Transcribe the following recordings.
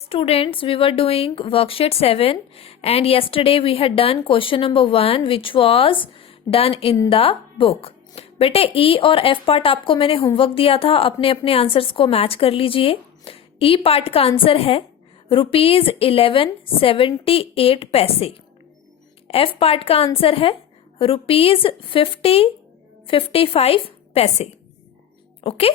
Students, we were doing worksheet 7 and yesterday we had done question number 1 which was done in the book. बेटे ई और F part आपको मैंने homework दिया था, अपने अपने आंसर्स को मैच कर लीजिए। ई पार्ट का आंसर है ₹11.78। एफ पार्ट का आंसर है ₹50.55। ओके,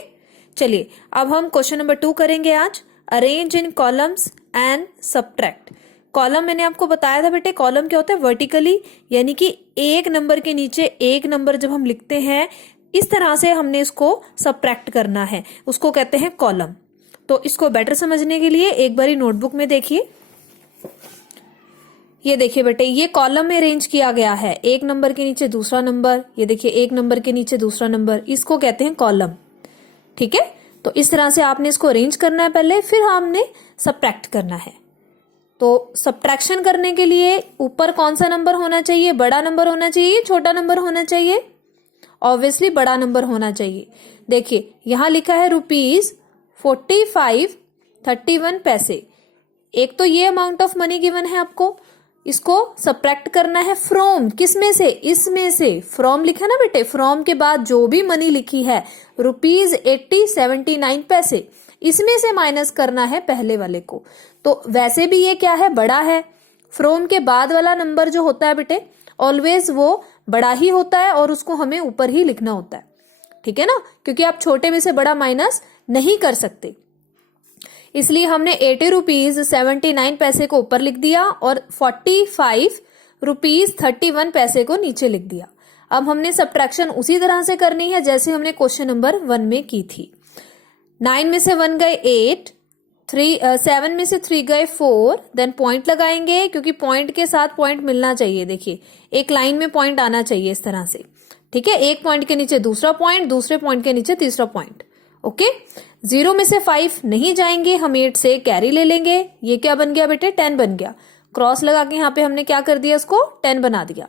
चलिए अब हम क्वेश्चन नंबर 2 करेंगे आज। Arrange in columns and subtract. Column मैंने आपको बताया था बेटे, कॉलम क्या होता है? वर्टिकली, यानी कि एक नंबर के नीचे एक नंबर जब हम लिखते हैं इस तरह से हमने इसको सब्ट्रैक्ट करना है, उसको कहते हैं कॉलम। तो इसको बेटर समझने के लिए एक बारी नोटबुक में देखिए। ये देखिए बेटे, ये कॉलम में अरेंज किया गया है, एक नंबर के नीचे दूसरा नंबर, ये देखिए एक नंबर के नीचे दूसरा नंबर, इसको कहते हैं कॉलम। ठीक है, तो इस तरह से आपने इसको अरेंज करना है पहले, फिर हमने सब्ट्रैक्ट करना है। तो सब्ट्रैक्शन करने के लिए ऊपर कौन सा नंबर होना चाहिए? बड़ा नंबर होना चाहिए, छोटा नंबर होना चाहिए? ऑब्वियसली बड़ा नंबर होना चाहिए। देखिए यहां लिखा है ₹45.31। एक तो ये अमाउंट ऑफ मनी गिवन है आपको, इसको सब्ट्रैक्ट करना है फ्रॉम, किस में से? इसमें से। फ्रॉम लिखा ना बेटे, फ्रॉम के बाद जो भी मनी लिखी है ₹80.79, इसमें से माइनस करना है पहले वाले को। तो वैसे भी ये क्या है? बड़ा है। फ्रॉम के बाद वाला नंबर जो होता है बेटे ऑलवेज वो बड़ा ही होता है और उसको हमें ऊपर ही लिखना होता है। ठीक है ना, क्योंकि आप छोटे में से बड़ा माइनस नहीं कर सकते, इसलिए हमने ₹80.79 को ऊपर लिख दिया और ₹45.31 को नीचे लिख दिया। अब हमने सब्ट्रैक्शन उसी तरह से करनी है जैसे हमने क्वेश्चन नंबर 1 में की थी। 9 में से 1 गए 8, 7 में से 3 गए 4, देन पॉइंट लगाएंगे क्योंकि पॉइंट के साथ पॉइंट मिलना चाहिए। देखिए एक लाइन में पॉइंट आना चाहिए इस तरह से। ठीक है, एक पॉइंट के नीचे दूसरा पॉइंट, दूसरे पॉइंट के नीचे तीसरा पॉइंट। ओके, 0 में से 5 नहीं जाएंगे, हम 8 से कैरी ले लेंगे। ये क्या बन गया बेटे? 10 बन गया। क्रॉस लगा के यहाँ पे हमने क्या कर दिया? इसको 10 बना दिया।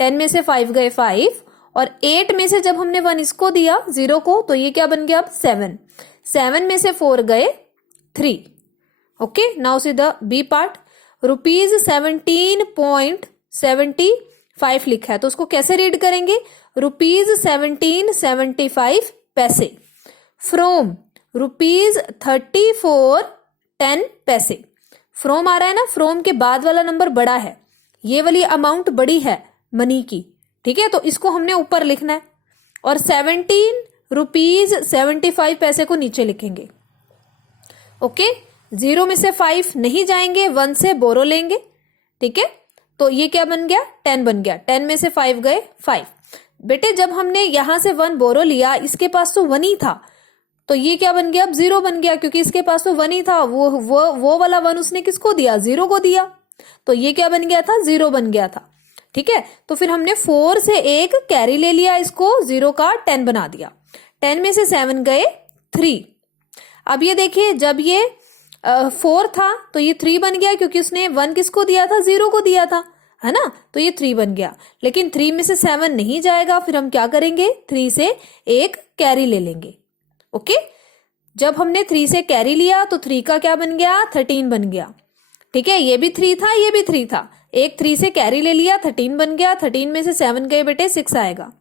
10 में से 5 गए 5 और 8 में से जब हमने 1 इसको दिया 0 को, तो ये क्या बन गया? अब 7। 7 में से 4 गए 3। Okay, now see the B part. ₹17.75 लिखा है, तो उसको कैसे रीड करेंगे? ₹17.75 फ्रॉम ₹34.10। फ्रॉम आ रहा है ना, फ्रॉम के बाद वाला नंबर बड़ा है, ये वाली अमाउंट बड़ी है मनी की। ठीक है, तो इसको हमने ऊपर लिखना है और ₹17.75 को नीचे लिखेंगे। ओके, 0 में से 5 नहीं जाएंगे, 1 से बोरो लेंगे। ठीक है, तो ये क्या बन गया? 10 बन गया। 10 में से 5 गए 5। बेटे जब हमने यहां से 1 बोरो लिया, इसके पास तो 1 ही था, तो ये क्या बन गया? अब 0 बन गया, क्योंकि इसके पास तो 1 ही था। वो वाला 1 उसने किसको दिया? 0 को दिया, तो ये क्या बन गया था? 0 बन गया था। ठीक है, तो फिर हमने 4 से एक कैरी ले लिया, इसको 0 का 10 बना दिया। 10 में से 7 गए 3। अब ये देखिए, जब ये 4 था तो ये 3 बन गया, क्योंकि उसने 1 किसको दिया था? 0 को दिया था, है ना, तो ये 3 बन गया। लेकिन 3 में से 7 नहीं जाएगा, फिर हम क्या करेंगे? 3 से एक कैरी ले लेंगे। ओके, जब हमने 3 से कैरी लिया तो 3 का क्या बन गया? 13 बन गया। ठीक है, ये भी 3 था, ये भी 3 था, एक 3 से कैरी ले लिया, 13 बन गया। 13 में से 7 गए बेटे 6 आएगा।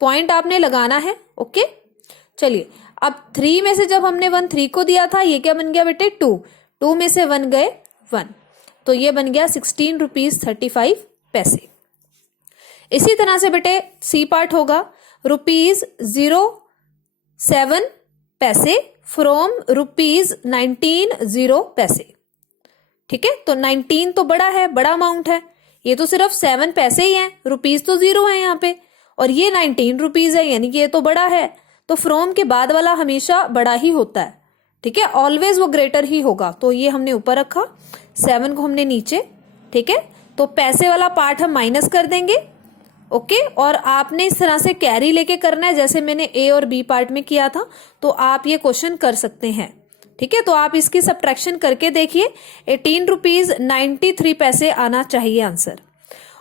पॉइंट आपने लगाना है। ओके, चलिए अब 3 में से जब हमने 1 3 को दिया था, ये क्या बन गया बेटे? 2। 2 में से 1 गए 1, तो ये बन गया ₹16.35। इसी तरह से बेटे सी पार्ट होगा ₹0.07 फ्रॉम ₹19.0। ठीक है, तो 19 तो बड़ा है, बड़ा अमाउंट है। ये तो सिर्फ 7 पैसे ही हैं, रुपीज तो 0 है यहाँ पे, और ये 19 रुपीज है, यानी कि ये तो बड़ा है। तो फ्रॉम के बाद वाला हमेशा बड़ा ही होता है। ठीक है, ऑलवेज वो ग्रेटर ही होगा। तो ये हमने ऊपर रखा, 7 को हमने नीचे। ठीक है, तो पैसे वाला पार्ट हम माइनस कर देंगे। ओके, और आपने इस तरह से कैरी लेके करना है जैसे मैंने ए और बी पार्ट में किया था, तो आप ये क्वेश्चन कर सकते हैं। ठीक है, तो आप इसकी सब्ट्रैक्शन करके देखिए, ₹18.93 आना चाहिए आंसर।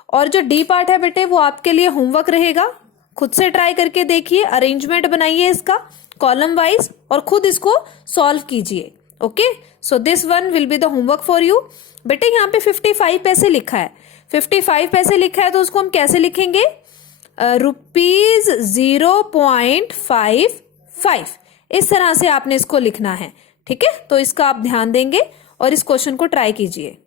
और जो डी पार्ट है बेटे वो आपके लिए होमवर्क रहेगा, खुद से ट्राई करके देखिए, अरेंजमेंट बनाइए इसका कॉलम वाइज और खुद इसको सॉल्व कीजिए। Okay, so this one will be the homework for you. बेटे यहाँ पे 55 पैसे लिखा है, 55 पैसे लिखा है तो उसको हम कैसे लिखेंगे, ₹0.55। इस तरह से आपने इसको लिखना है, ठीक है। तो इसका आप ध्यान देंगे और इस क्वेश्चन को ट्राई कीजिए।